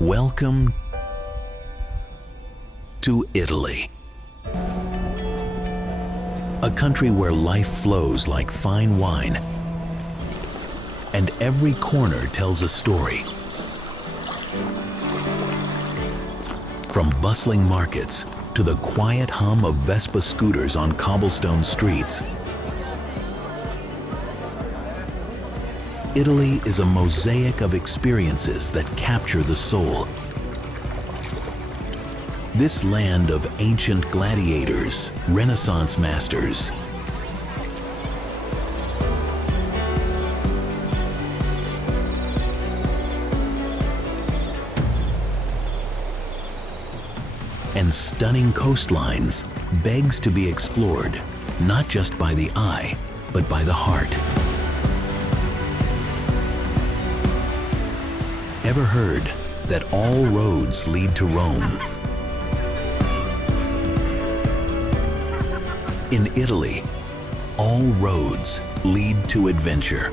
Welcome to Italy, a country where life flows like fine wine, and every corner tells a story. From bustling markets to the quiet hum of Vespa scooters on cobblestone streets, Italy is a mosaic of experiences that capture the soul. This land of ancient gladiators, Renaissance masters, and stunning coastlines begs to be explored, not just by the eye, but by the heart. Ever heard that all roads lead to Rome? In Italy, all roads lead to adventure.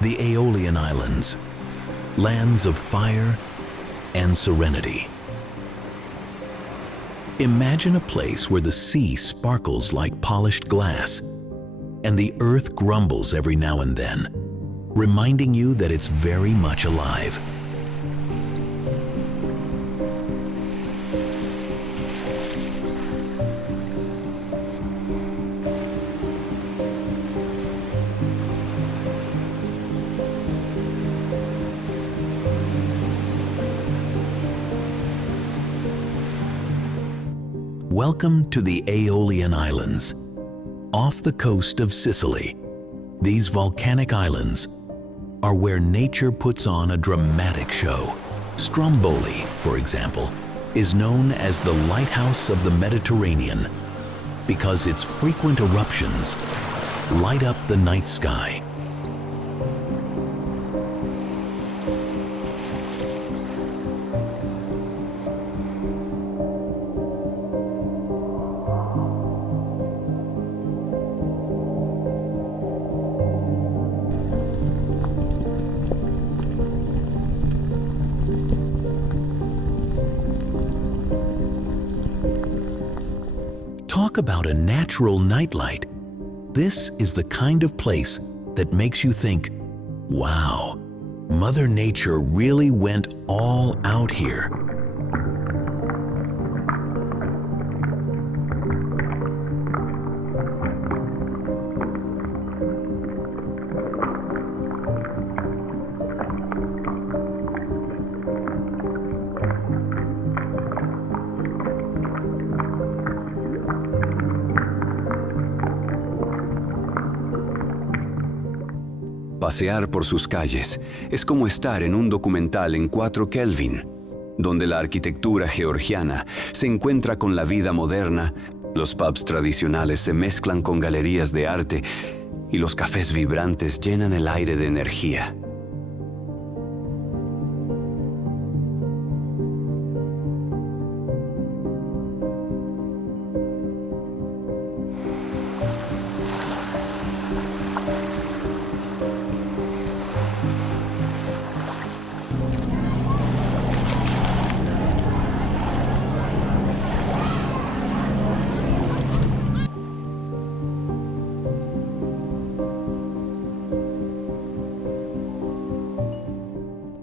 The Aeolian Islands, lands of fire and serenity. Imagine a place where the sea sparkles like polished glass and the earth grumbles every now and then, reminding you that it's very much alive. Welcome to the Aeolian Islands, off the coast of Sicily. These volcanic islands are where nature puts on a dramatic show. Stromboli, for example, is known as the lighthouse of the Mediterranean because its frequent eruptions light up the night sky. Talk about a natural nightlight. This is the kind of place that makes you think, wow, Mother Nature really went all out here. Pasear por sus calles es como estar en un documental en 4 Kelvin, donde la arquitectura georgiana se encuentra con la vida moderna, los pubs tradicionales se mezclan con galerías de arte y los cafés vibrantes llenan el aire de energía.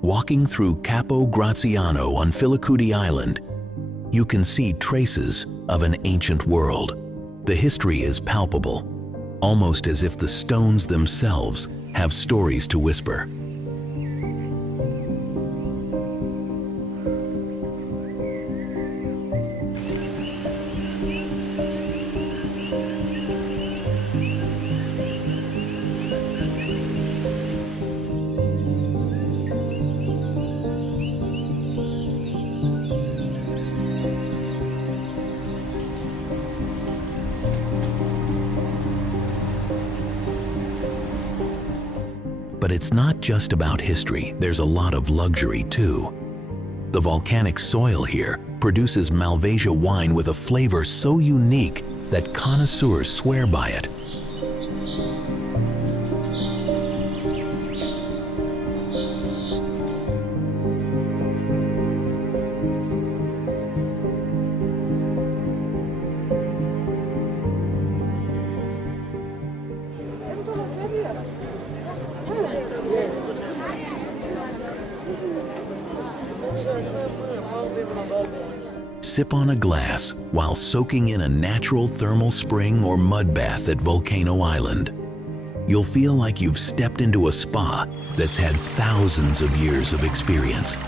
Walking through Capo Graziano on Filicudi Island, you can see traces of an ancient world. The history is palpable, almost as if the stones themselves have stories to whisper. But it's not just about history, there's a lot of luxury too. The volcanic soil here produces Malvasia wine with a flavor so unique that connoisseurs swear by it. sip on a glass while soaking in a natural thermal spring or mud bath at Volcano Island. You'll feel like you've stepped into a spa that's had thousands of years of experience.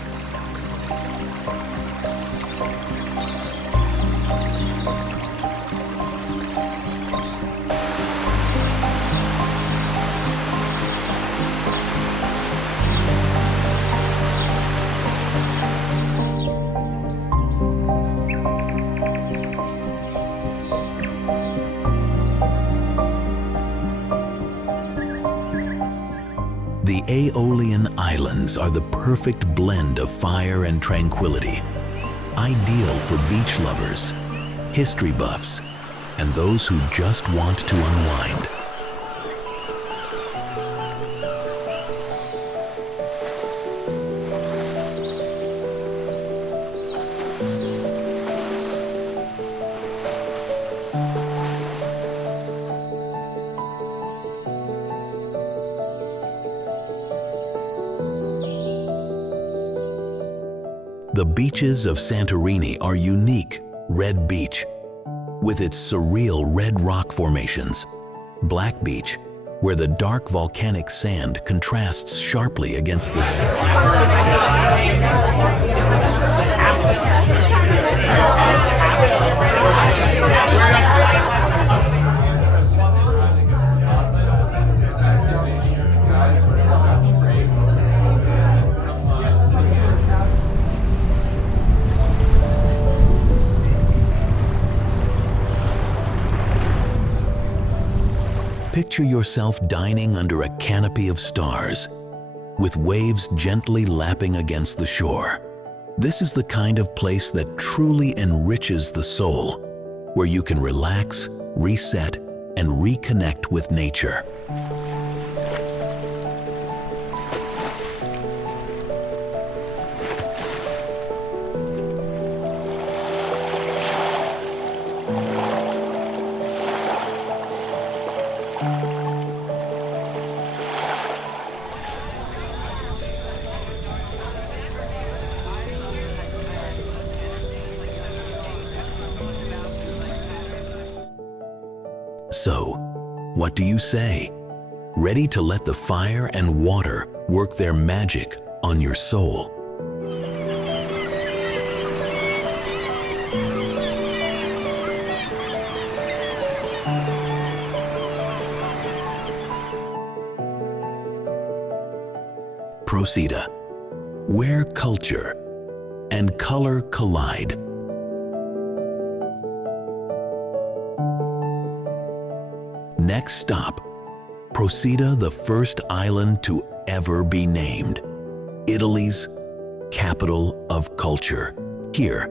The Aeolian Islands are the perfect blend of fire and tranquility, ideal for beach lovers, history buffs, and those who just want to unwind. The beaches of Santorini are unique, Red Beach, with its surreal red rock formations. Black Beach, where the dark volcanic sand contrasts sharply against the Picture yourself dining under a canopy of stars, with waves gently lapping against the shore. This is the kind of place that truly enriches the soul, where you can relax, reset, and reconnect with nature. So, what do you say? Ready to let the fire and water work their magic on your soul? Procida, where culture and color collide. Next stop, Procida, the first island to ever be named, Italy's capital of culture. Here,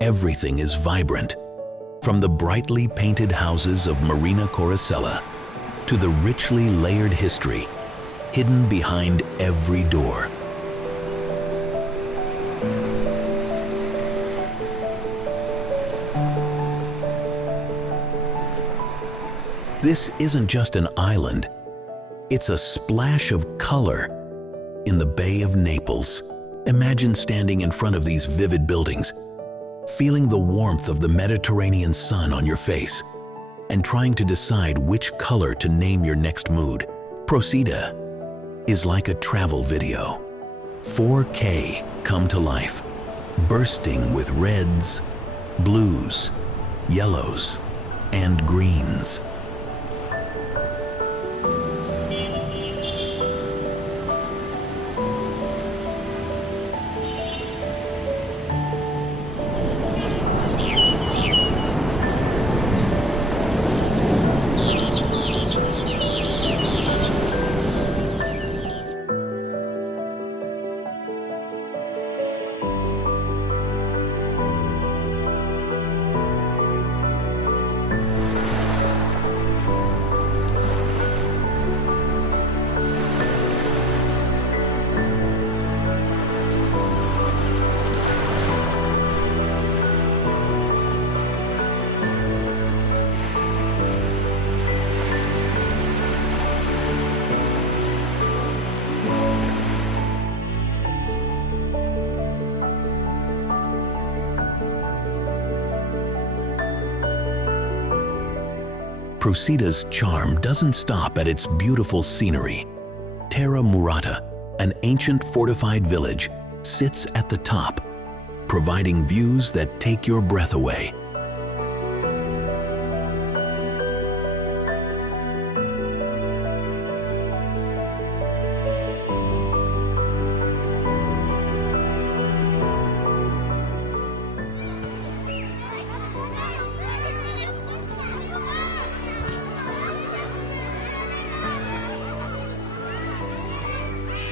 everything is vibrant, from the brightly painted houses of Marina Coruscella to the richly layered history hidden behind every door. This isn't just an island, it's a splash of color in the Bay of Naples. Imagine standing in front of these vivid buildings, feeling the warmth of the Mediterranean sun on your face, and trying to decide which color to name your next mood. Procida is like a travel video. 4K come to life, bursting with reds, blues, yellows, and greens. Proceda's charm doesn't stop at its beautiful scenery. Terra Murata, an ancient fortified village, sits at the top, providing views that take your breath away.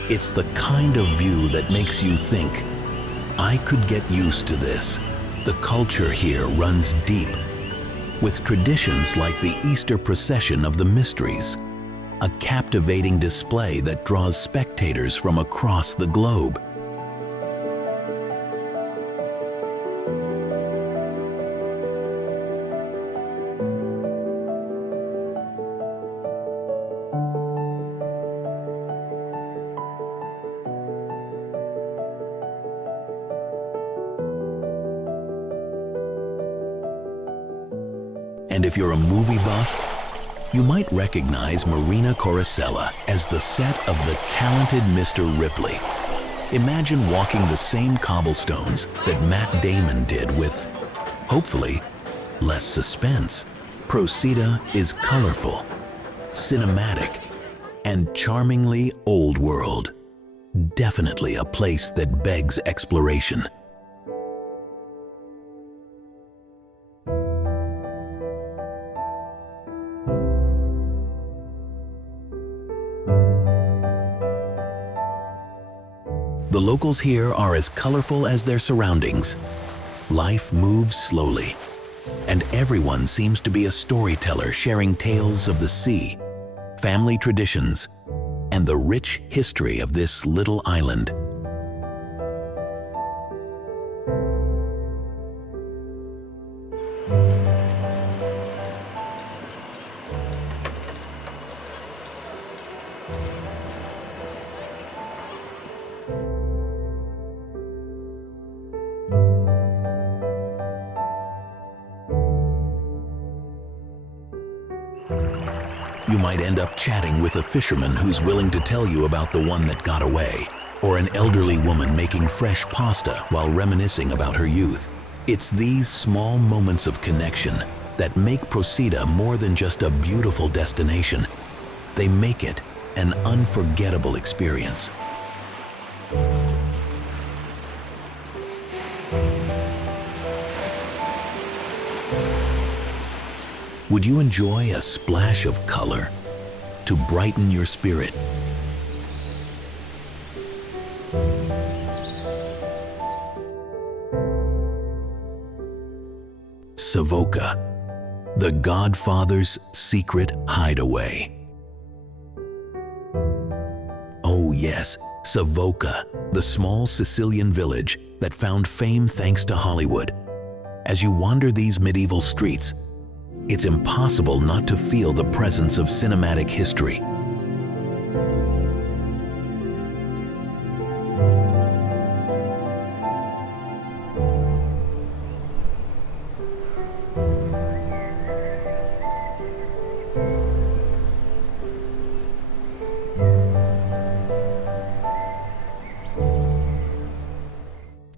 It's the kind of view that makes you think, I could get used to this. The culture here runs deep, with traditions like the Easter procession of the Mysteries, a captivating display that draws spectators from across the globe. And if you're a movie buff, you might recognize Marina Coruscant as the set of The Talented Mr. Ripley. Imagine walking the same cobblestones that Matt Damon did with, hopefully, less suspense. Proceda is colorful, cinematic, and charmingly old world. Definitely a place that begs exploration. The locals here are as colorful as their surroundings. Life moves slowly, and everyone seems to be a storyteller sharing tales of the sea, family traditions, and the rich history of this little island. You might end up chatting with a fisherman who's willing to tell you about the one that got away, or an elderly woman making fresh pasta while reminiscing about her youth. It's these small moments of connection that make Proceda more than just a beautiful destination. They make it an unforgettable experience. Would you enjoy a splash of color to brighten your spirit? Savoca, the Godfather's secret hideaway. Oh yes, Savoca, the small Sicilian village that found fame thanks to Hollywood. As you wander these medieval streets, it's impossible not to feel the presence of cinematic history.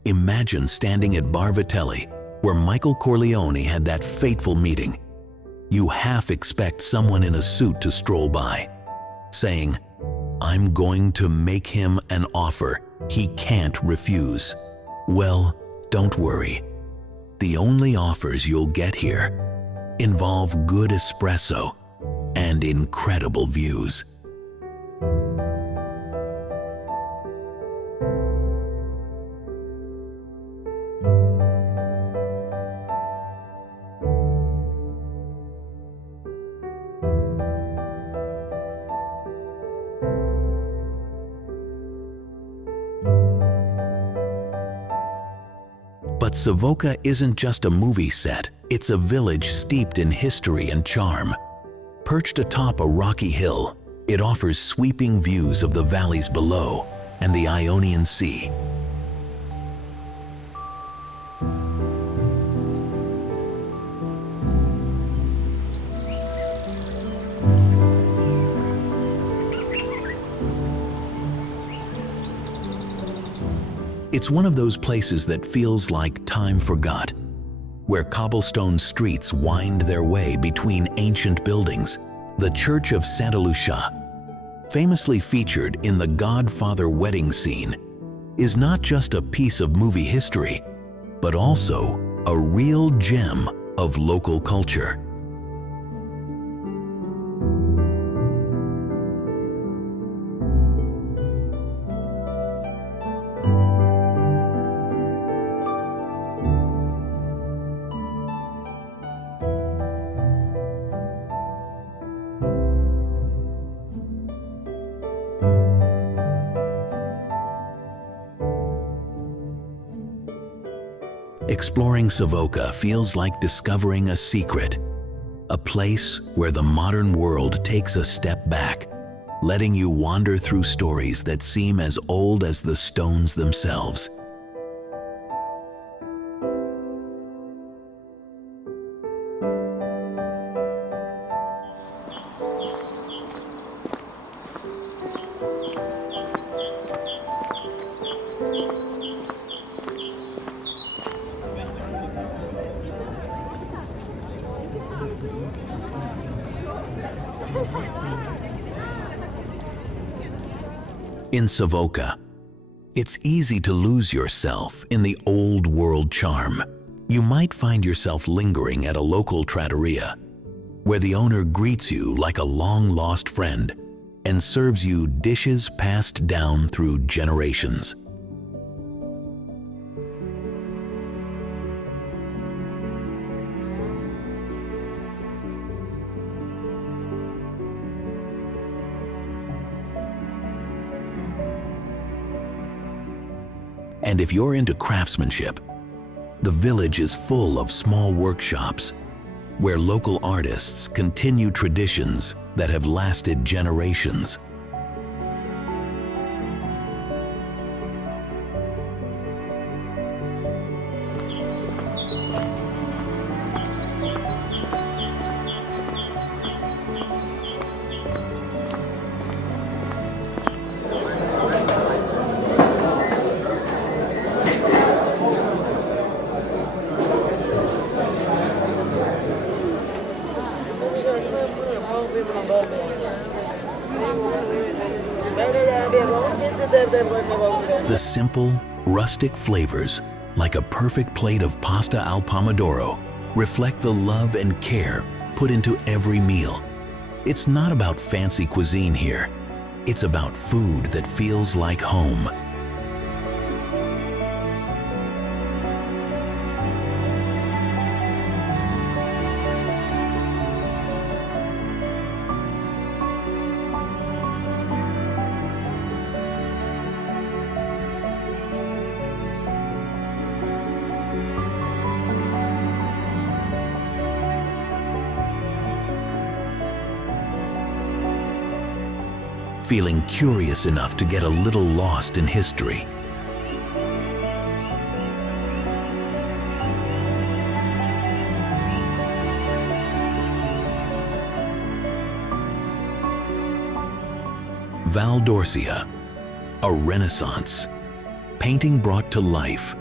Imagine standing at Bar Vitelli, where Michael Corleone had that fateful meeting. You half expect someone in a suit to stroll by, saying, "I'm going to make him an offer he can't refuse." Well, don't worry. The only offers you'll get here involve good espresso and incredible views. But Savoca isn't just a movie set, it's a village steeped in history and charm. Perched atop a rocky hill, it offers sweeping views of the valleys below and the Ionian Sea. It's one of those places that feels like time forgot, where cobblestone streets wind their way between ancient buildings. The Church of Santa Lucia, famously featured in the Godfather wedding scene, is not just a piece of movie history, but also a real gem of local culture. Exploring Savoca feels like discovering a secret, a place where the modern world takes a step back, letting you wander through stories that seem as old as the stones themselves. In Savoca, it's easy to lose yourself in the old world charm. You might find yourself lingering at a local trattoria, where the owner greets you like a long-lost friend and serves you dishes passed down through generations. And if you're into craftsmanship, the village is full of small workshops where local artists continue traditions that have lasted generations. The simple, rustic flavors, like a perfect plate of pasta al pomodoro, reflect the love and care put into every meal. It's not about fancy cuisine here. It's about food that feels like home. Feeling curious enough to get a little lost in history. Val d'Orcia, a renaissance, painting brought to life.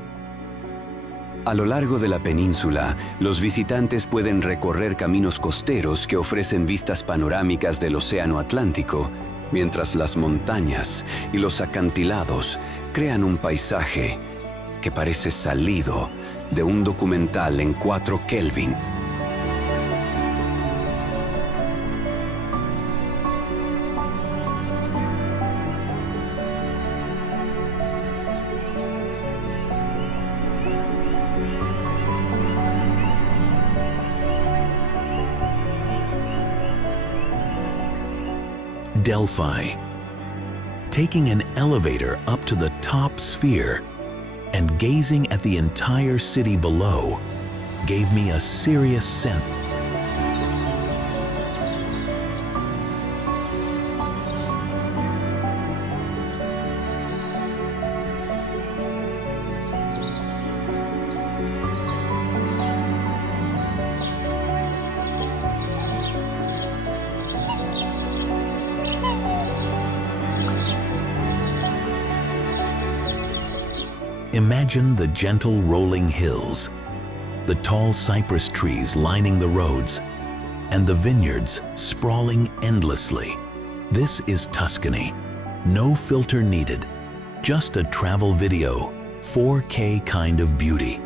A lo largo de la península, los visitantes pueden recorrer caminos costeros que ofrecen vistas panorámicas del Océano Atlántico, mientras las montañas y los acantilados crean un paisaje que parece salido de un documental en 4 Kelvin. Delphi. Taking an elevator up to the top sphere and gazing at the entire city below gave me a serious sense. Imagine the gentle rolling hills, the tall cypress trees lining the roads, and the vineyards sprawling endlessly. This is Tuscany. No filter needed, just a travel video, 4K kind of beauty.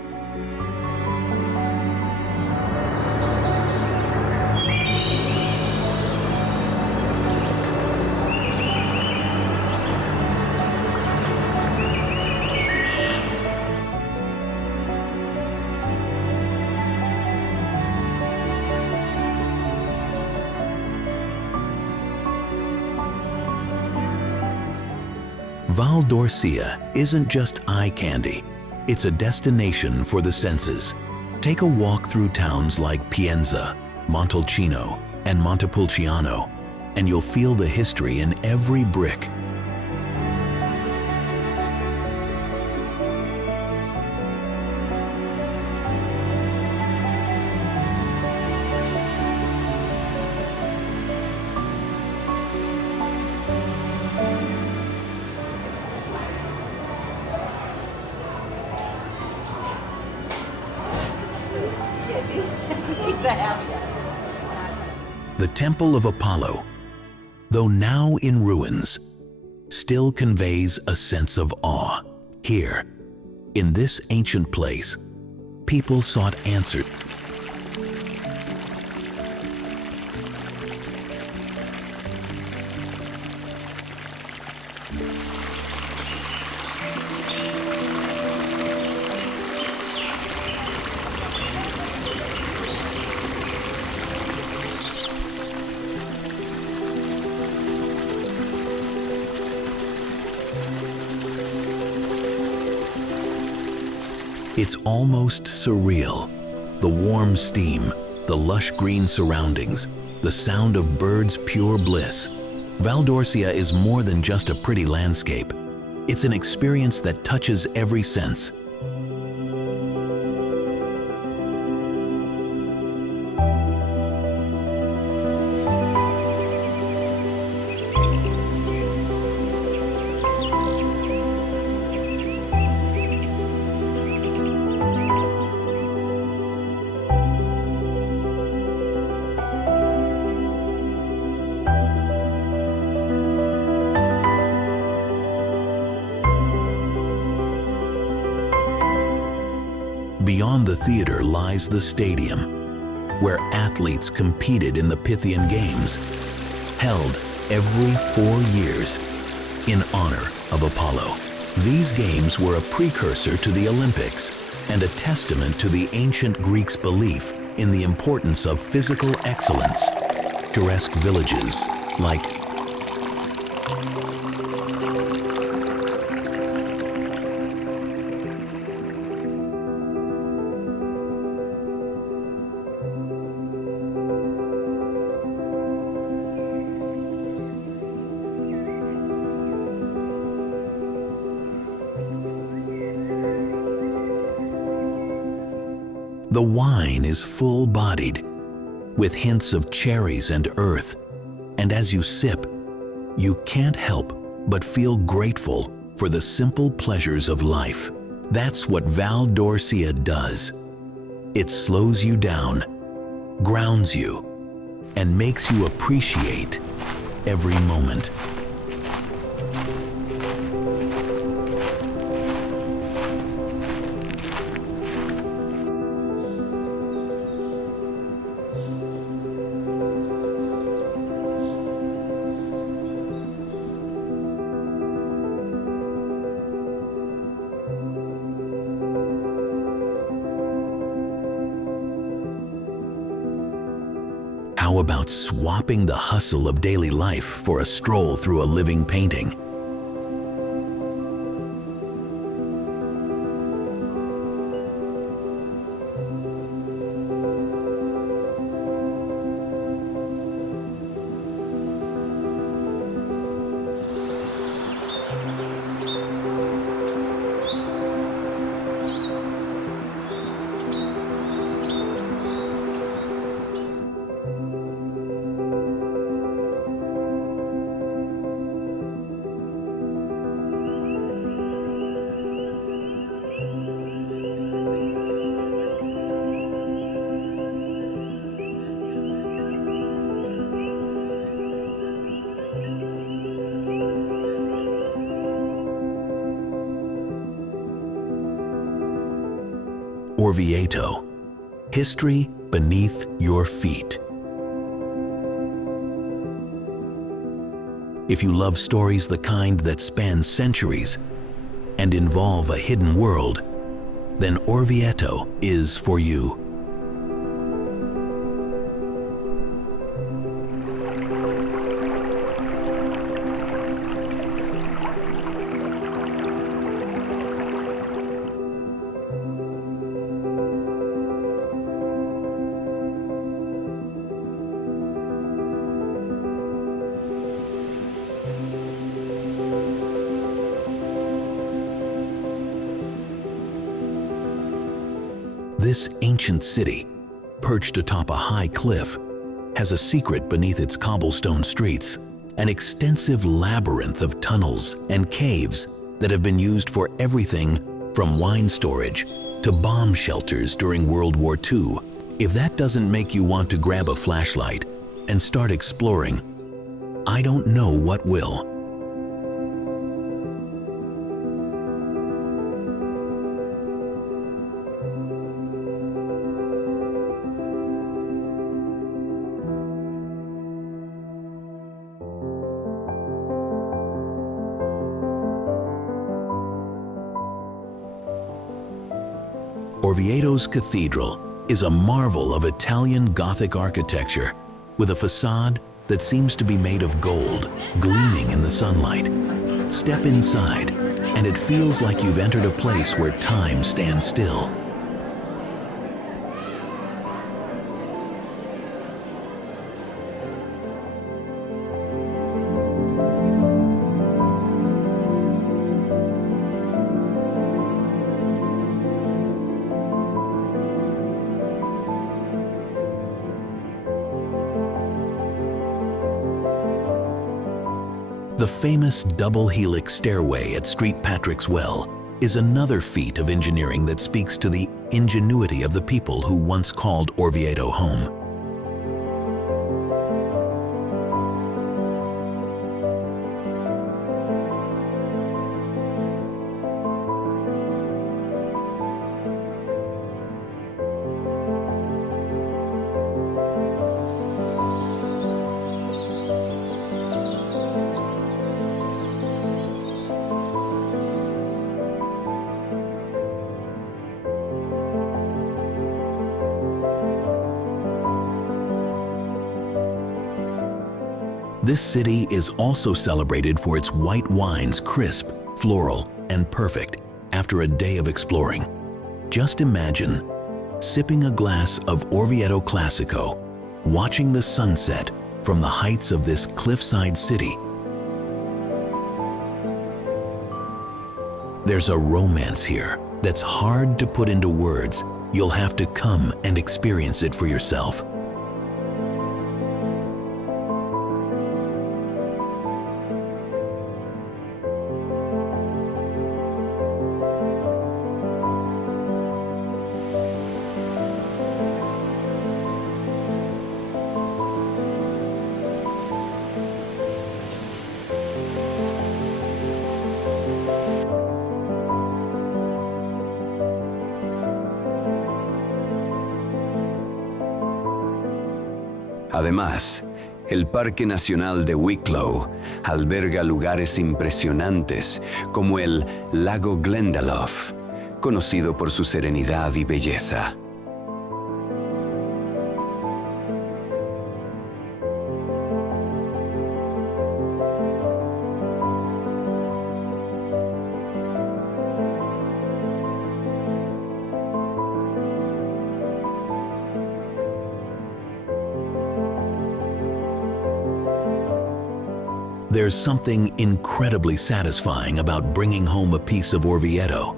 Val d'Orcia isn't just eye candy, it's a destination for the senses. Take a walk through towns like Pienza, Montalcino, and Montepulciano, and you'll feel the history in every brick. The Temple of Apollo, though now in ruins, still conveys a sense of awe. Here, in this ancient place, people sought answers. It's almost surreal. The warm steam, the lush green surroundings, the sound of birds' pure bliss. Val d'Orcia is more than just a pretty landscape. It's an experience that touches every sense. Beyond the theater lies the stadium, where athletes competed in the Pythian Games, held every 4 years in honor of Apollo. These games were a precursor to the Olympics and a testament to the ancient Greeks' belief in the importance of physical excellence. Picturesque villages like the wine is full-bodied, with hints of cherries and earth, and as you sip, you can't help but feel grateful for the simple pleasures of life. That's what Val d'Orcia does. It slows you down, grounds you, and makes you appreciate every moment. How about swapping the hustle of daily life for a stroll through a living painting? Orvieto, history beneath your feet. If you love stories the kind that span centuries and involve a hidden world, then Orvieto is for you. This ancient city, perched atop a high cliff, has a secret beneath its cobblestone streets, an extensive labyrinth of tunnels and caves that have been used for everything from wine storage to bomb shelters during World War II. If that doesn't make you want to grab a flashlight and start exploring, I don't know what will. Orvieto's cathedral is a marvel of Italian Gothic architecture with a facade that seems to be made of gold, gleaming in the sunlight. Step inside, and it feels like you've entered a place where time stands still. The famous double helix stairway at St. Patrick's Well is another feat of engineering that speaks to the ingenuity of the people who once called Orvieto home. This city is also celebrated for its white wines, crisp, floral, and perfect after a day of exploring. Just imagine sipping a glass of Orvieto Classico, watching the sunset from the heights of this cliffside city. There's a romance here that's hard to put into words. You'll have to come and experience it for yourself. Además, el Parque Nacional de Wicklow alberga lugares impresionantes como el lago Glendalough, conocido por su serenidad y belleza. There's something incredibly satisfying about bringing home a piece of Orvieto,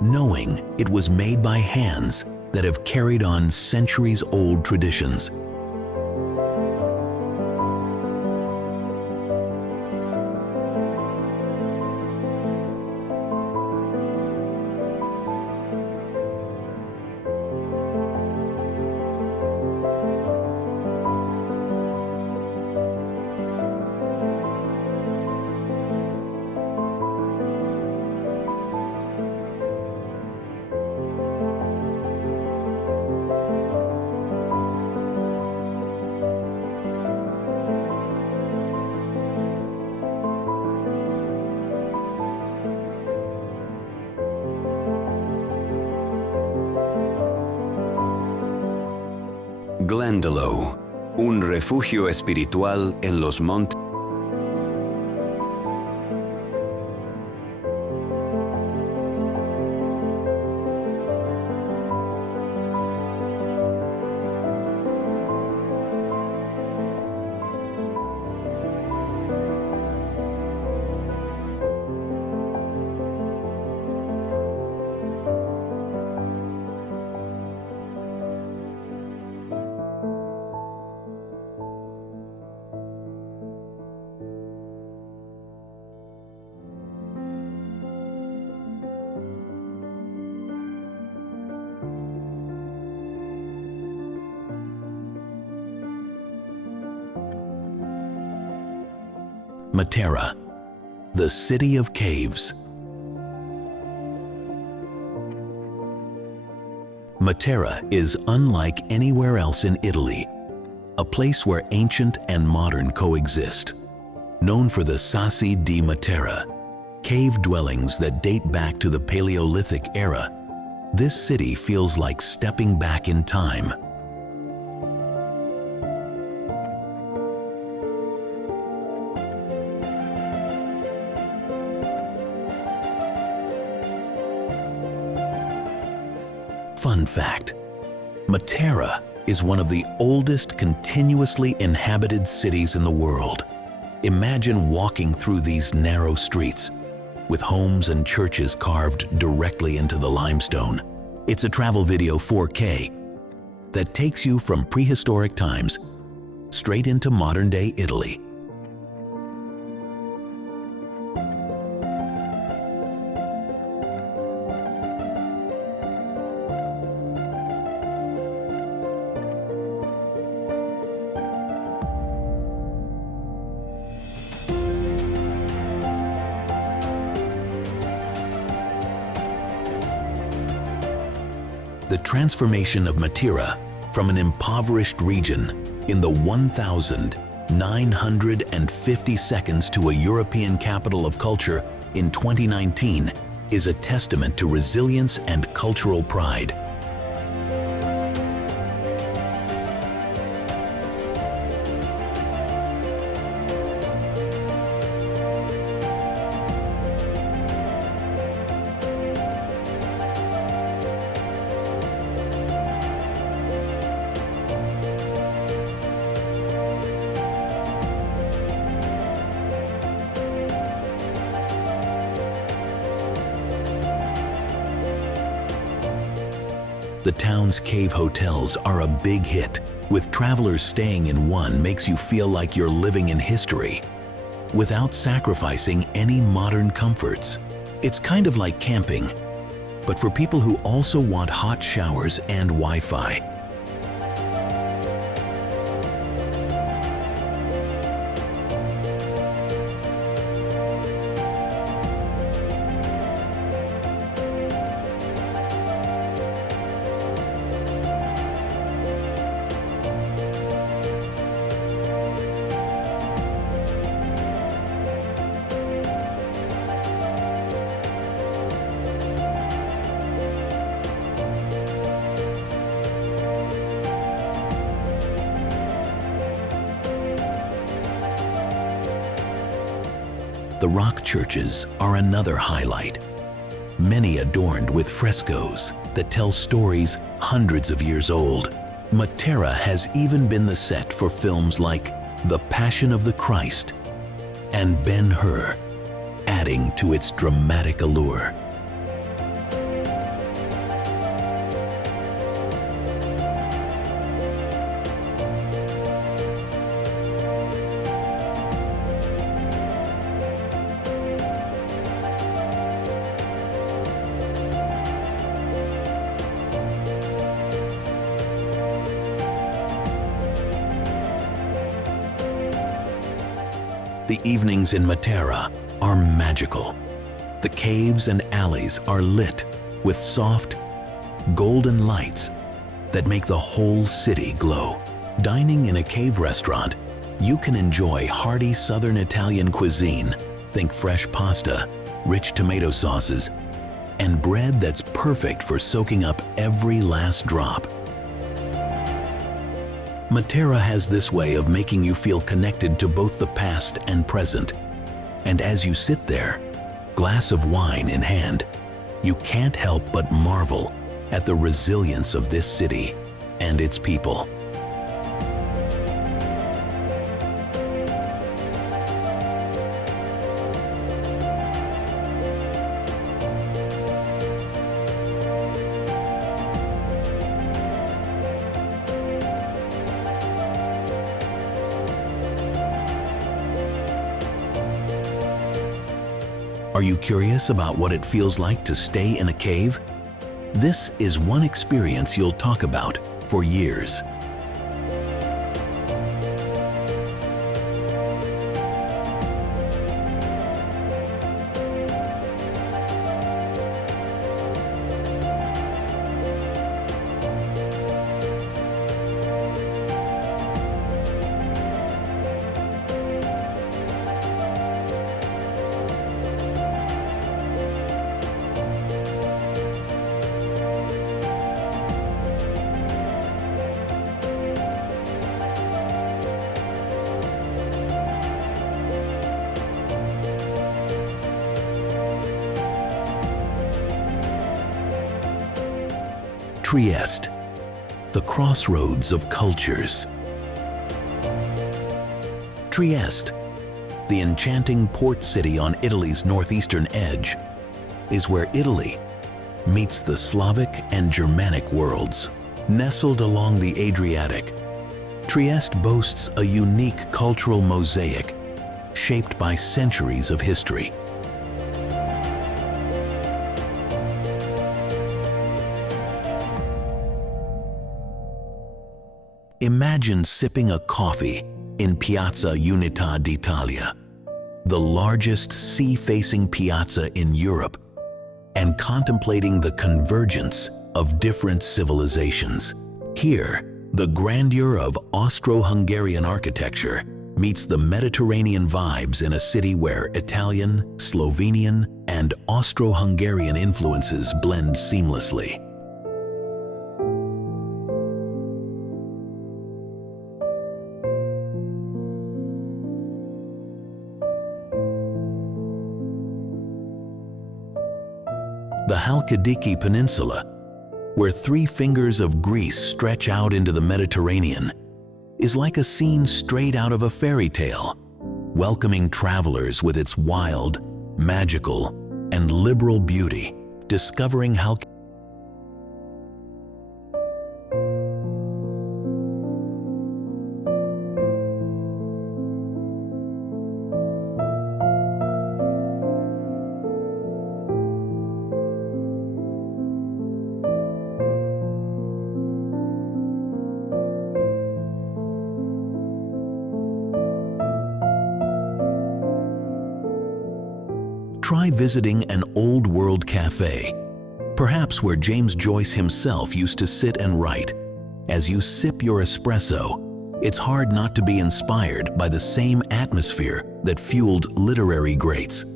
knowing it was made by hands that have carried on centuries-old traditions. bungalow, un refugio espiritual en los montes. Matera, the city of caves. Matera is unlike anywhere else in Italy, a place where ancient and modern coexist. Known for the Sassi di Matera, cave dwellings that date back to the Paleolithic era, this city feels like stepping back in time. Fun fact: Matera is one of the oldest continuously inhabited cities in the world. Imagine walking through these narrow streets, with homes and churches carved directly into the limestone. It's a travel video 4K that takes you from prehistoric times straight into modern-day Italy. The transformation of Matera from an impoverished region in the 1,950 seconds to a European capital of culture in 2019 is a testament to resilience and cultural pride. The town's cave hotels are a big hit. With travelers staying in one makes you feel like you're living in history, without sacrificing any modern comforts. It's kind of like camping, but for people who also want hot showers and Wi-Fi. The rock churches are another highlight, many adorned with frescoes that tell stories hundreds of years old. Matera has even been the set for films like The Passion of the Christ and Ben-Hur, adding to its dramatic allure. The evenings in Matera are magical. The caves and alleys are lit with soft, golden lights that make the whole city glow. Dining in a cave restaurant, you can enjoy hearty Southern Italian cuisine. Think fresh pasta, rich tomato sauces, and bread that's perfect for soaking up every last drop. Matera has this way of making you feel connected to both the past and present. And as you sit there, glass of wine in hand, you can't help but marvel at the resilience of this city and its people. Are you curious about what it feels like to stay in a cave? This is one experience you'll talk about for years. Trieste, the crossroads of cultures. Trieste, the enchanting port city on Italy's northeastern edge, is where Italy meets the Slavic and Germanic worlds. Nestled along the Adriatic, Trieste boasts a unique cultural mosaic shaped by centuries of history. Imagine sipping a coffee in Piazza Unità d'Italia, the largest sea-facing piazza in Europe, and contemplating the convergence of different civilizations. Here, the grandeur of Austro-Hungarian architecture meets the Mediterranean vibes in a city where Italian, Slovenian, and Austro-Hungarian influences blend seamlessly. The Halkidiki Peninsula, where 3 fingers of Greece stretch out into the Mediterranean, is like a scene straight out of a fairy tale, welcoming travelers with its wild, magical, and liberal beauty. Discovering Halkidiki Try visiting an old world cafe, perhaps where James Joyce himself used to sit and write. As you sip your espresso, it's hard not to be inspired by the same atmosphere that fueled literary greats.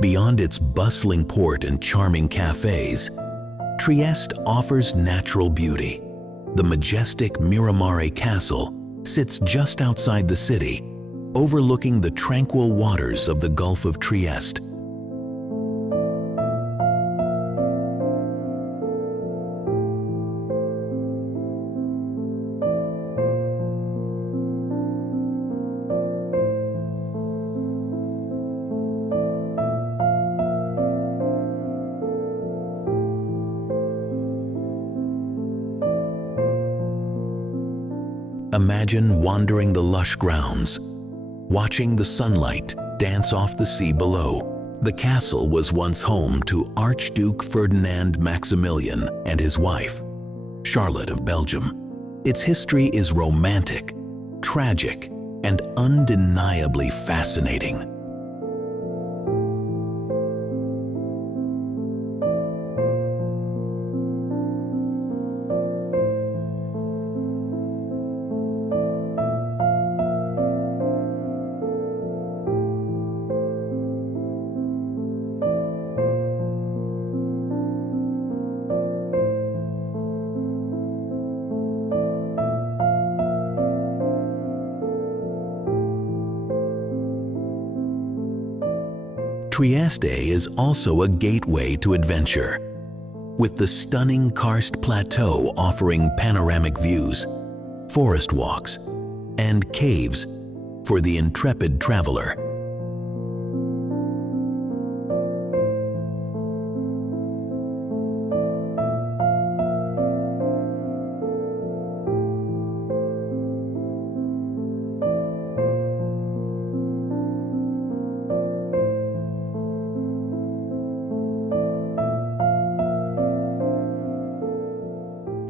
Beyond its bustling port and charming cafes, Trieste offers natural beauty. The majestic Miramare Castle sits just outside the city, overlooking the tranquil waters of the Gulf of Trieste. Imagine wandering the lush grounds, watching the sunlight dance off the sea below. The castle was once home to Archduke Ferdinand Maximilian and his wife, Charlotte of Belgium. Its history is romantic, tragic, and undeniably fascinating. Trieste is also a gateway to adventure, with the stunning karst plateau offering panoramic views, forest walks, and caves for the intrepid traveler.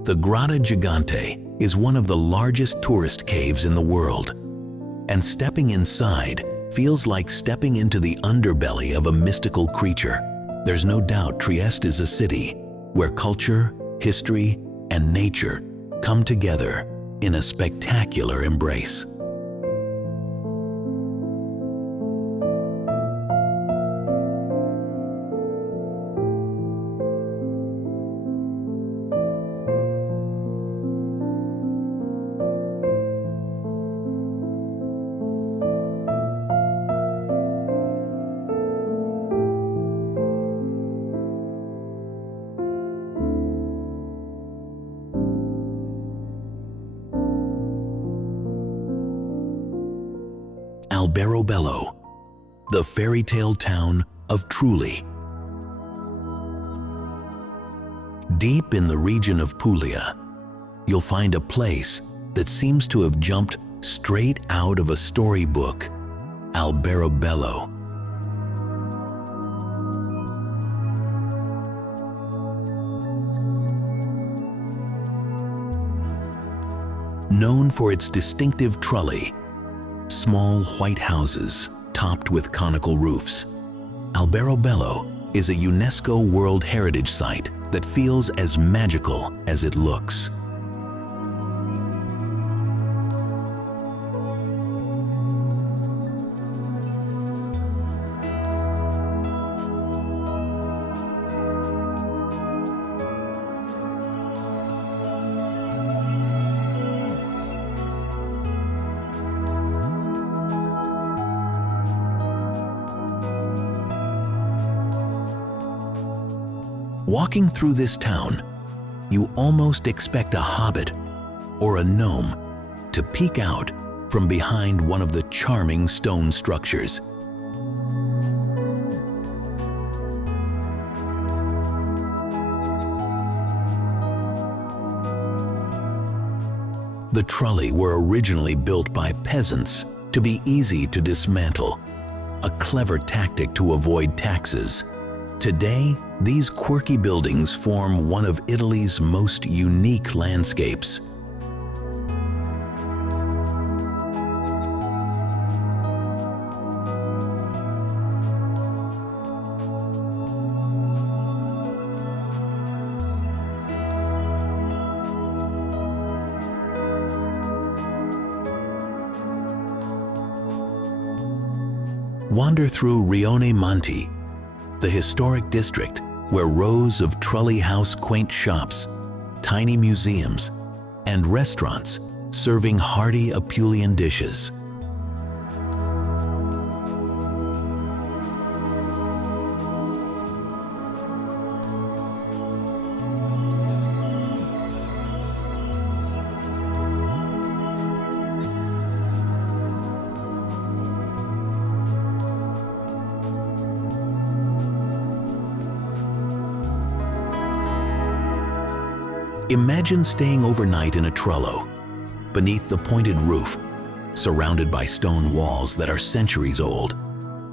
The Grotta Gigante is one of the largest tourist caves in the world, and stepping inside feels like stepping into the underbelly of a mystical creature. There's no doubt Trieste is a city where culture, history, and nature come together in a spectacular embrace. Alberobello, the fairy tale town of Trulli. Deep in the region of Puglia, you'll find a place that seems to have jumped straight out of a storybook, Alberobello. Known for its distinctive trulli, small white houses topped with conical roofs, Alberobello is a UNESCO World Heritage Site that feels as magical as it looks. Walking through this town, you almost expect a hobbit or a gnome to peek out from behind one of the charming stone structures. The trulli were originally built by peasants to be easy to dismantle, a clever tactic to avoid taxes. Today, these quirky buildings form one of Italy's most unique landscapes. Wander through Rione Monti, the historic district where rows of trulli house quaint shops, tiny museums, and restaurants serving hearty Apulian dishes. Imagine staying overnight in a trullo, beneath the pointed roof, surrounded by stone walls that are centuries old.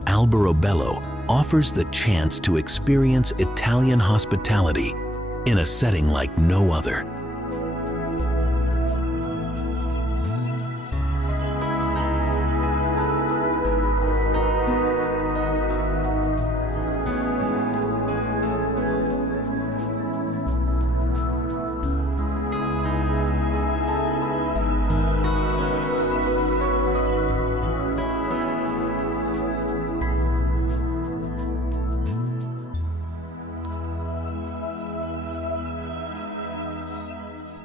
Alberobello offers the chance to experience Italian hospitality in a setting like no other.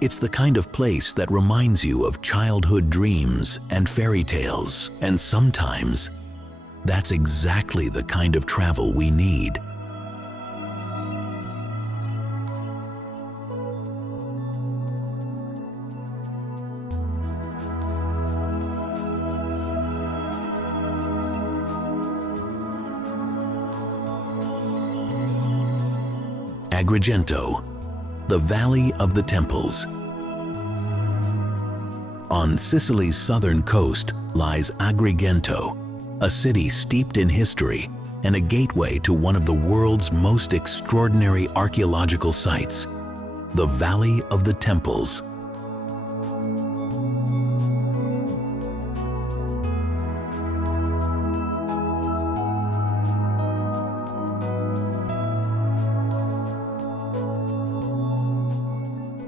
It's the kind of place that reminds you of childhood dreams and fairy tales, and sometimes that's exactly the kind of travel we need. Agrigento, the Valley of the Temples. On Sicily's southern coast lies Agrigento, a city steeped in history and a gateway to one of the world's most extraordinary archaeological sites, the Valley of the Temples.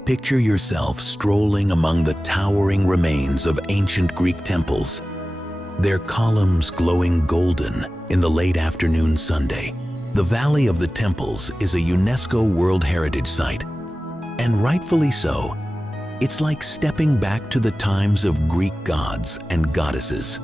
Picture yourself strolling among the towering remains of ancient Greek temples, their columns glowing golden in the late afternoon sunday. The Valley of the Temples is a UNESCO World Heritage Site, and rightfully so. It's like stepping back to the times of Greek gods and goddesses.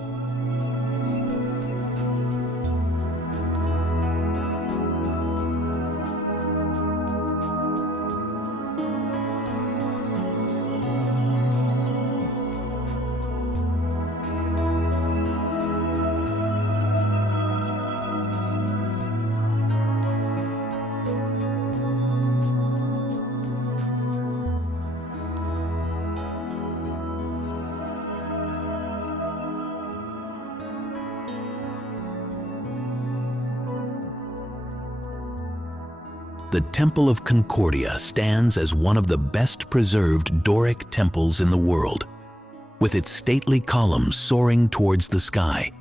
The Temple of Concordia stands as one of the best preserved Doric temples in the world, with its stately columns soaring towards the sky.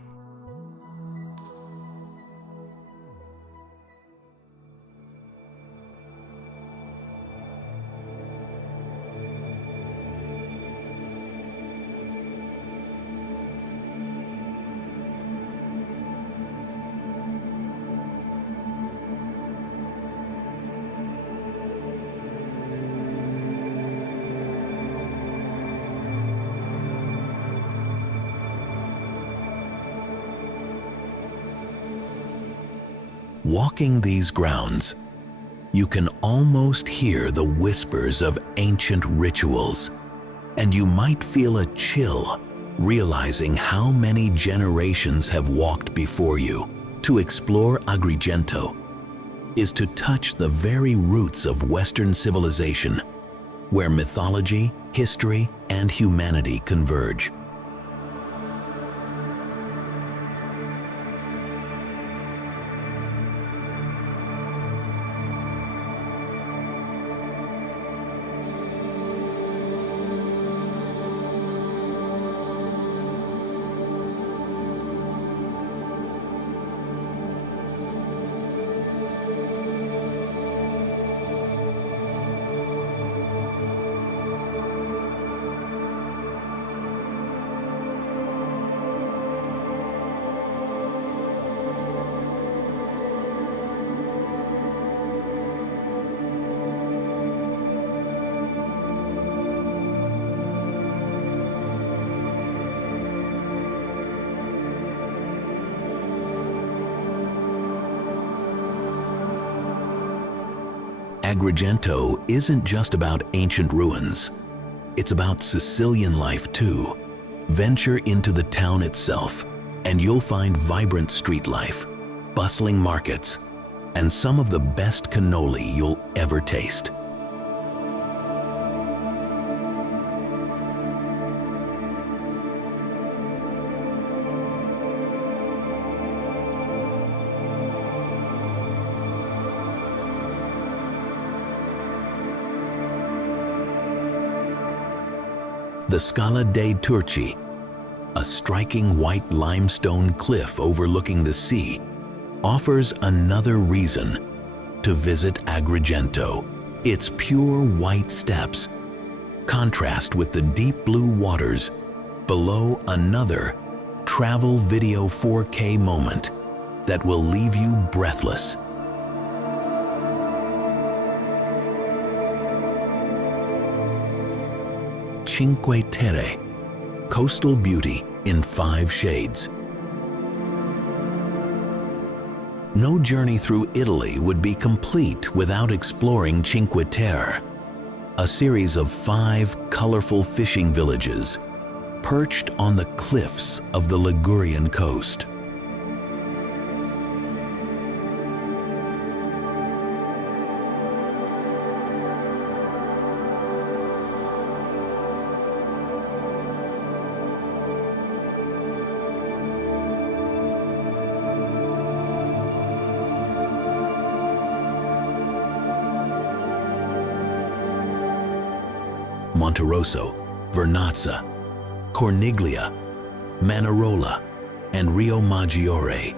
Walking these grounds, you can almost hear the whispers of ancient rituals, and you might feel a chill realizing how many generations have walked before you. To explore Agrigento is to touch the very roots of Western civilization, where mythology, history, and humanity converge. Agrigento isn't just about ancient ruins. It's about Sicilian life too. Venture into the town itself, and you'll find vibrant street life, bustling markets, and some of the best cannoli you'll ever taste. The Scala dei Turchi, a striking white limestone cliff overlooking the sea, offers another reason to visit Agrigento. Its pure white steps contrast with the deep blue waters below. Another travel video 4K moment that will leave you breathless. Cinque Terre, coastal beauty in 5 shades. No journey through Italy would be complete without exploring Cinque Terre, a series of 5 colorful fishing villages perched on the cliffs of the Ligurian coast. Monterosso, Vernazza, Corniglia, Manarola, and Rio Maggiore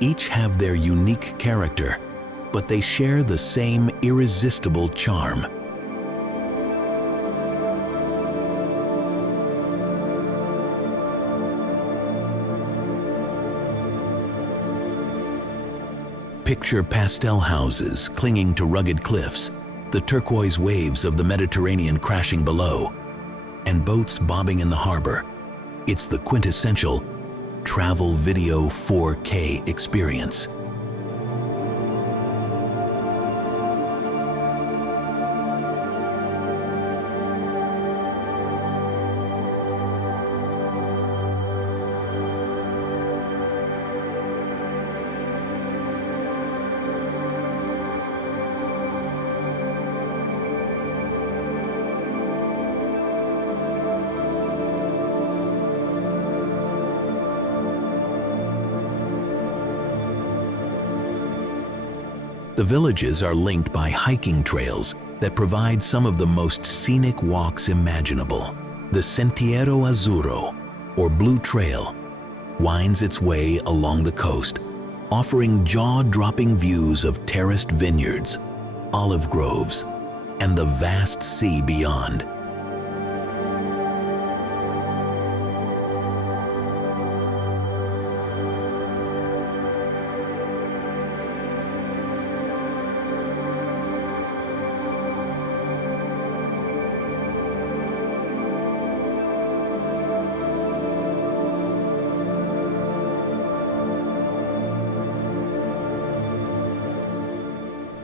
each have their unique character, but they share the same irresistible charm. Picture pastel houses clinging to rugged cliffs, the turquoise waves of the Mediterranean crashing below, and boats bobbing in the harbor. It's the quintessential travel video 4K experience. The villages are linked by hiking trails that provide some of the most scenic walks imaginable. The Sentiero Azzurro, or Blue Trail, winds its way along the coast, offering jaw-dropping views of terraced vineyards, olive groves, and the vast sea beyond.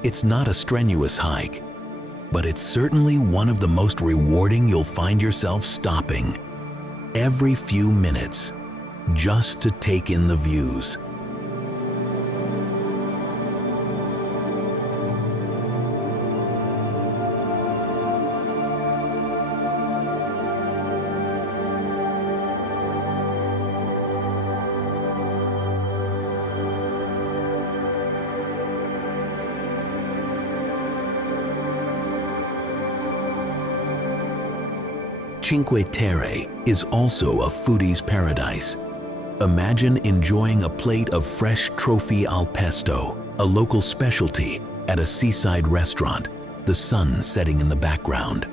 It's not a strenuous hike, but it's certainly one of the most rewarding. You'll find yourself stopping every few minutes just to take in the views. Cinque Terre is also a foodie's paradise. Imagine enjoying a plate of fresh trophy al pesto, a local specialty, at a seaside restaurant, the sun setting in the background.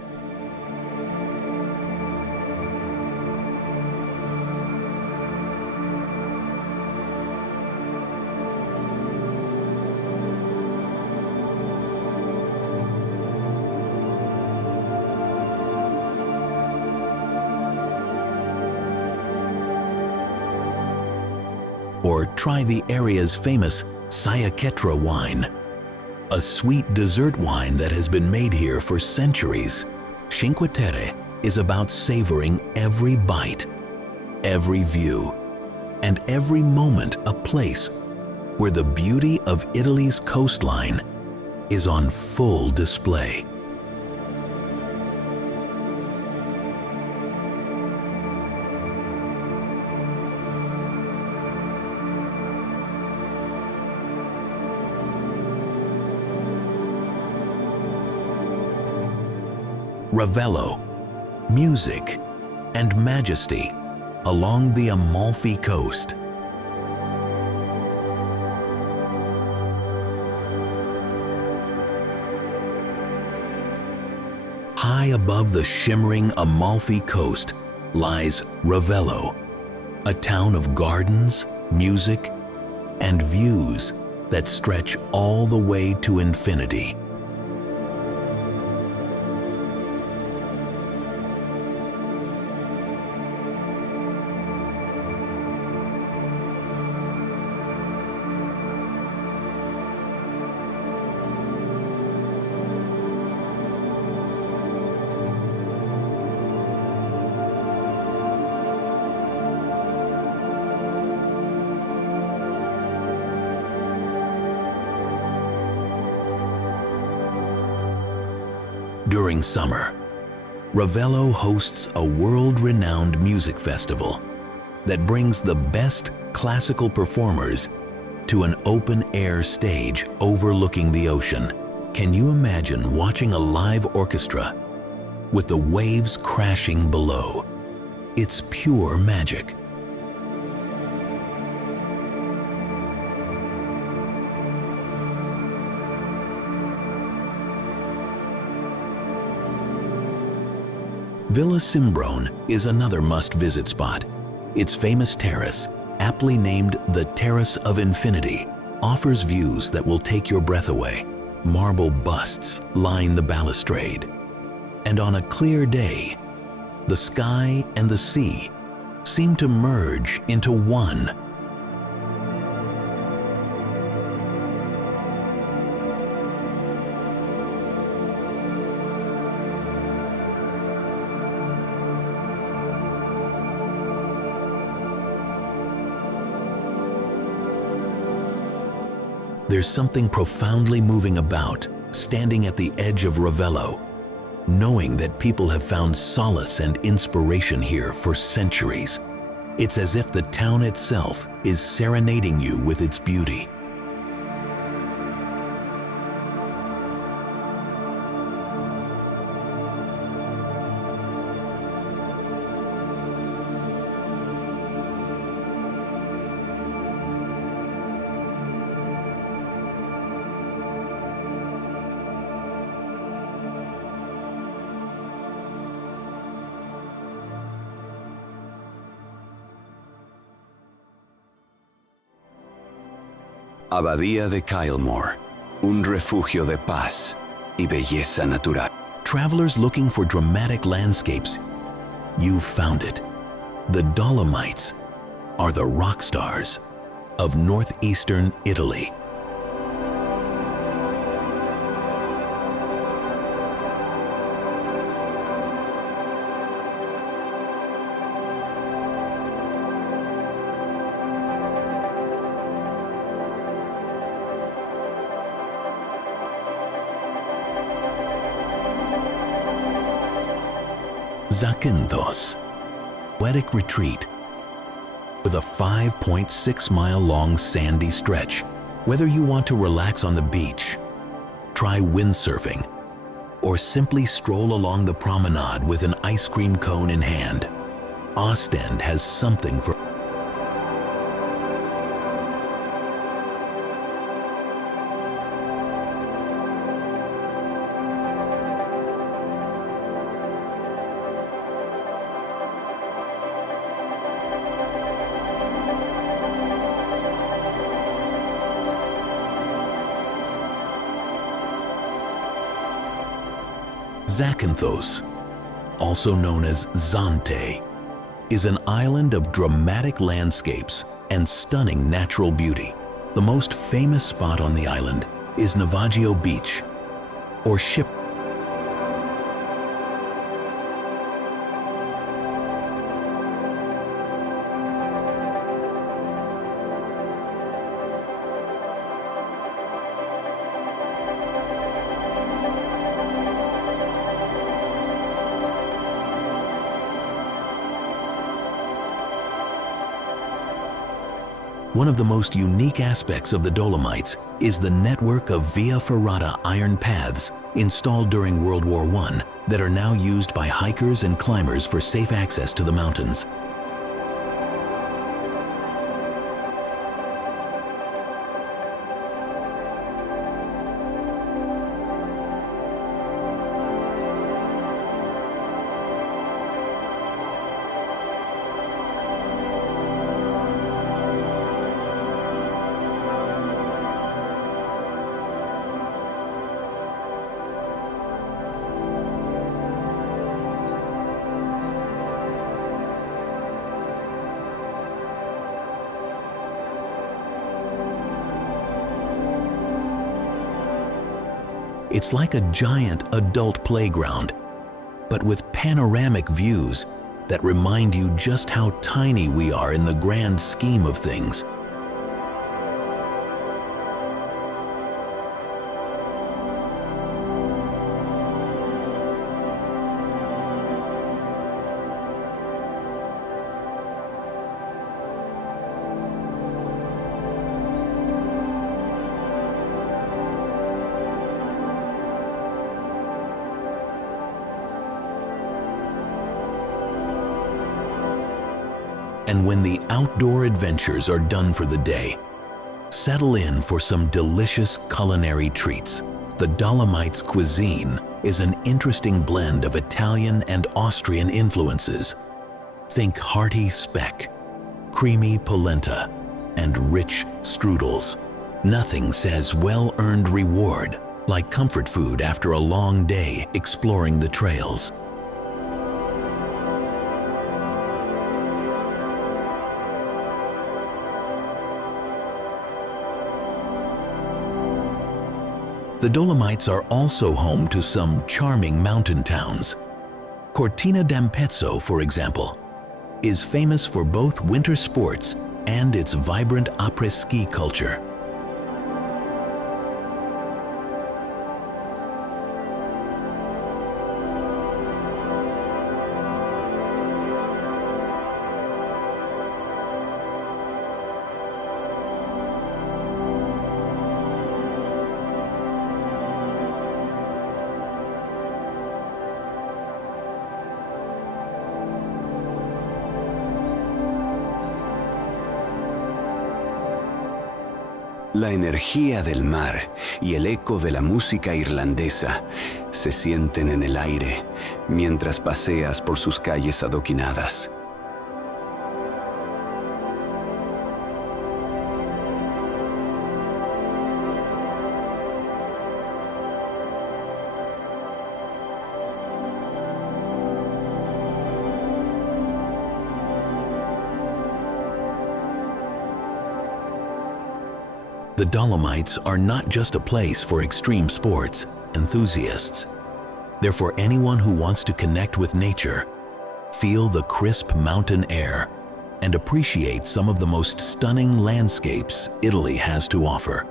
Or try the area's famous Sayaquetra wine, a sweet dessert wine that has been made here for centuries. Cinque Terre is about savoring every bite, every view, and every moment a place where the beauty of Italy's coastline is on full display. Ravello, music, and majesty along the Amalfi Coast. High above the shimmering Amalfi Coast lies Ravello, a town of gardens, music, and views that stretch all the way to infinity. During summer, Ravello hosts a world-renowned music festival that brings the best classical performers to an open-air stage overlooking the ocean. Can you imagine watching a live orchestra with the waves crashing below? It's pure magic. Villa Simbrone is another must-visit spot. Its famous terrace, aptly named the Terrace of Infinity, offers views that will take your breath away. Marble busts line the balustrade. And on a clear day, the sky and the sea seem to merge into one. There's something profoundly moving about standing at the edge of Ravello, knowing that people have found solace and inspiration here for centuries. It's as if the town itself is serenading you with its beauty. Abadía de Kylemore, un refugio de paz y belleza natural. Travelers looking for dramatic landscapes, you've found it. The Dolomites are the rock stars of northeastern Italy. Zakynthos, poetic retreat with a 5.6-mile-long sandy stretch. Whether you want to relax on the beach, try windsurfing, or simply stroll along the promenade with an ice cream cone in hand, Ostend has something for Zakynthos, also known as Zante, is an island of dramatic landscapes and stunning natural beauty. The most famous spot on the island is Navajo Beach, or Ship. One of the most unique aspects of the Dolomites is the network of Via Ferrata iron paths installed during World War I that are now used by hikers and climbers for safe access to the mountains. It's like a giant adult playground, but with panoramic views that remind you just how tiny we are in the grand scheme of things. And when the outdoor adventures are done for the day, settle in for some delicious culinary treats. The Dolomites cuisine is an interesting blend of Italian and Austrian influences. Think hearty speck, creamy polenta, and rich strudels. Nothing says well-earned reward like comfort food after a long day exploring the trails. The Dolomites are also home to some charming mountain towns. Cortina d'Ampezzo, for example, is famous for both winter sports and its vibrant après-ski culture. La energía del mar y el eco de la música irlandesa se sienten en el aire mientras paseas por sus calles adoquinadas. The Dolomites are not just a place for extreme sports enthusiasts. They're for anyone who wants to connect with nature, feel the crisp mountain air, and appreciate some of the most stunning landscapes Italy has to offer.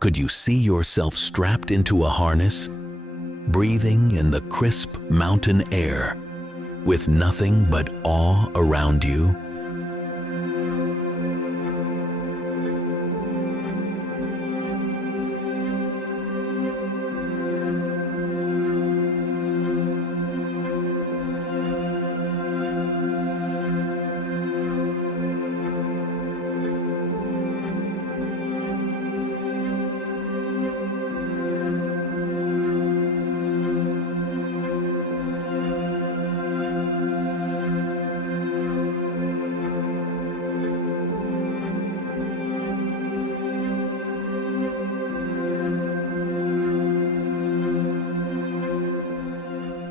Could you see yourself strapped into a harness, breathing in the crisp mountain air, with nothing but awe around you?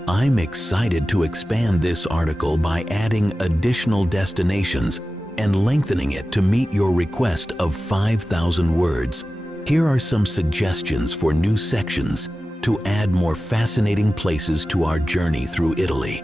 I'm excited to expand this article by adding additional destinations and lengthening it to meet your request of 5,000 words. Here are some suggestions for new sections to add more fascinating places to our journey through Italy.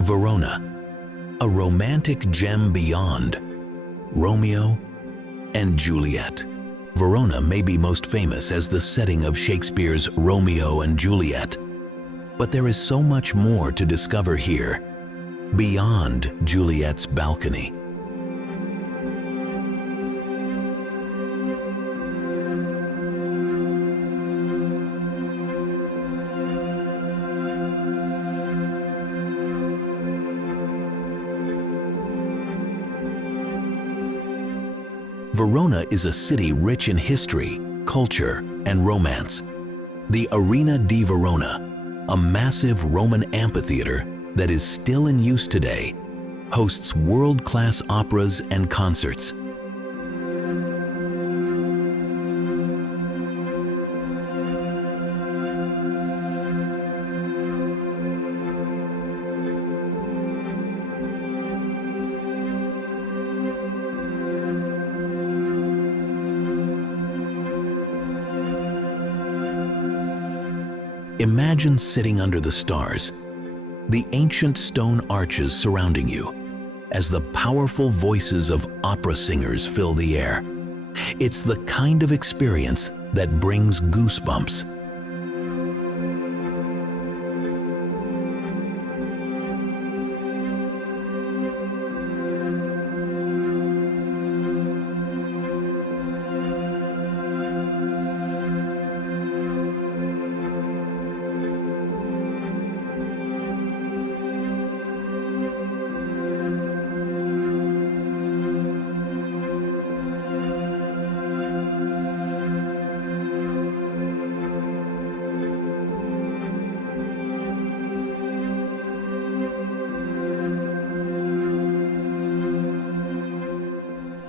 Verona, a romantic gem beyond Romeo and Juliet. Verona may be most famous as the setting of Shakespeare's Romeo and Juliet, but there is so much more to discover here, beyond Juliet's balcony. Verona is a city rich in history, culture, and romance. The Arena di Verona, a massive Roman amphitheater that is still in use today, hosts world-class operas and concerts. Imagine sitting under the stars, the ancient stone arches surrounding you, as the powerful voices of opera singers fill the air. It's the kind of experience that brings goosebumps.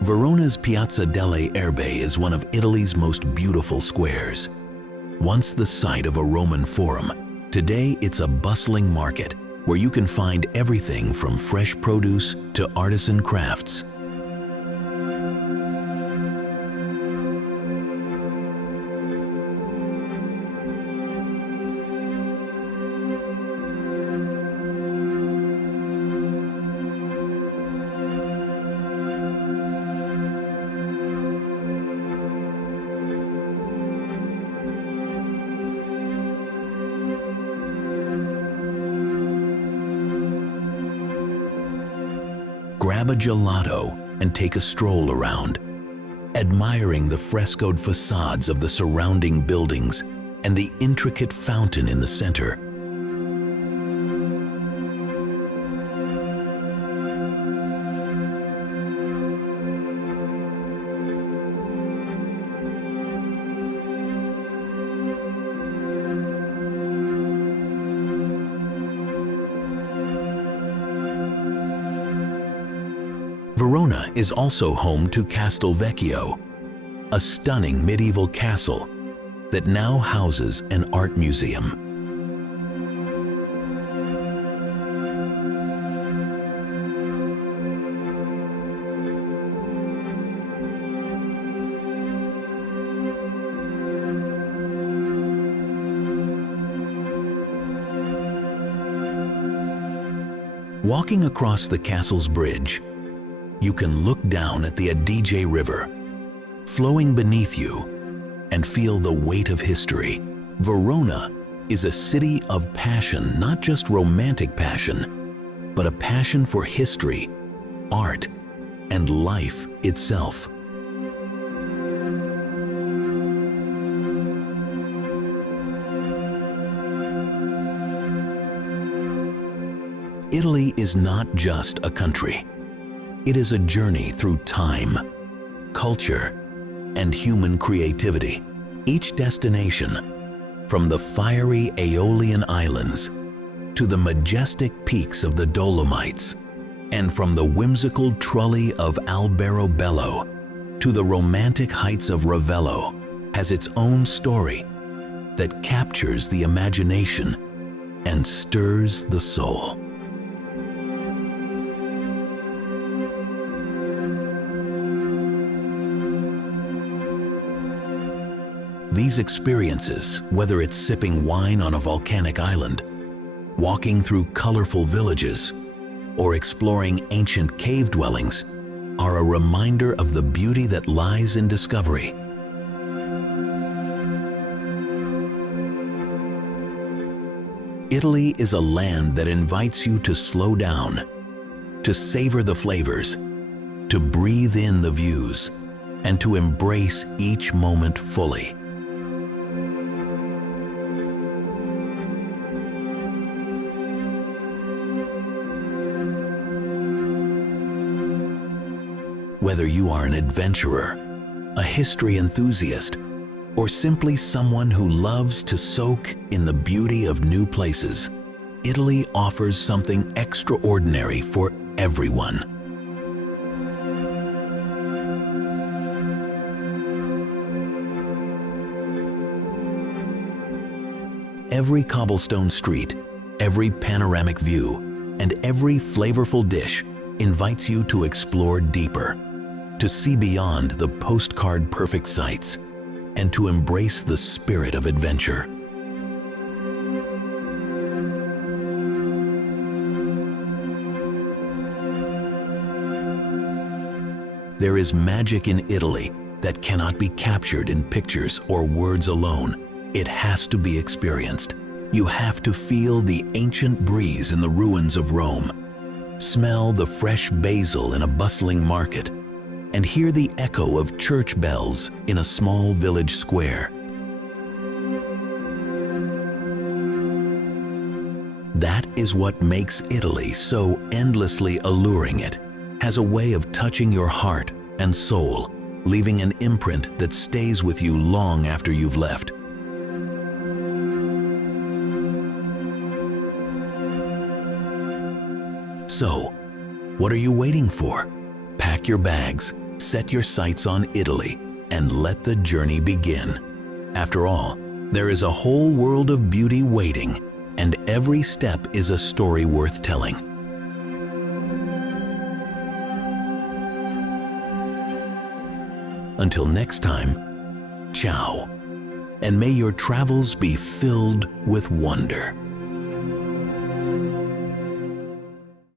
Verona's Piazza delle Erbe is one of Italy's most beautiful squares. Once the site of a Roman forum, today it's a bustling market where you can find everything from fresh produce to artisan crafts. Grab a gelato and take a stroll around, admiring the frescoed facades of the surrounding buildings and the intricate fountain in the center. Verona is also home to Castelvecchio, a stunning medieval castle that now houses an art museum. Walking across the castle's bridge, you can look down at the Adige River, flowing beneath you, and feel the weight of history. Verona is a city of passion, not just romantic passion, but a passion for history, art, and life itself. Italy is not just a country. It is a journey through time, culture, and human creativity. Each destination, from the fiery Aeolian Islands to the majestic peaks of the Dolomites, and from the whimsical Trulli of Alberobello to the romantic heights of Ravello, has its own story that captures the imagination and stirs the soul. These experiences, whether it's sipping wine on a volcanic island, walking through colorful villages, or exploring ancient cave dwellings, are a reminder of the beauty that lies in discovery. Italy is a land that invites you to slow down, to savor the flavors, to breathe in the views, and to embrace each moment fully. Whether you are an adventurer, a history enthusiast, or simply someone who loves to soak in the beauty of new places, Italy offers something extraordinary for everyone. Every cobblestone street, every panoramic view, and every flavorful dish invites you to explore deeper, to see beyond the postcard perfect sights, and to embrace the spirit of adventure. There is magic in Italy that cannot be captured in pictures or words alone. It has to be experienced. You have to feel the ancient breeze in the ruins of Rome, smell the fresh basil in a bustling market, and hear the echo of church bells in a small village square. That is what makes Italy so endlessly alluring. It has a way of touching your heart and soul, leaving an imprint that stays with you long after you've left. So, what are you waiting for? Pack your bags, set your sights on Italy, and let the journey begin. After all, there is a whole world of beauty waiting, and every step is a story worth telling. Until next time, ciao, and may your travels be filled with wonder.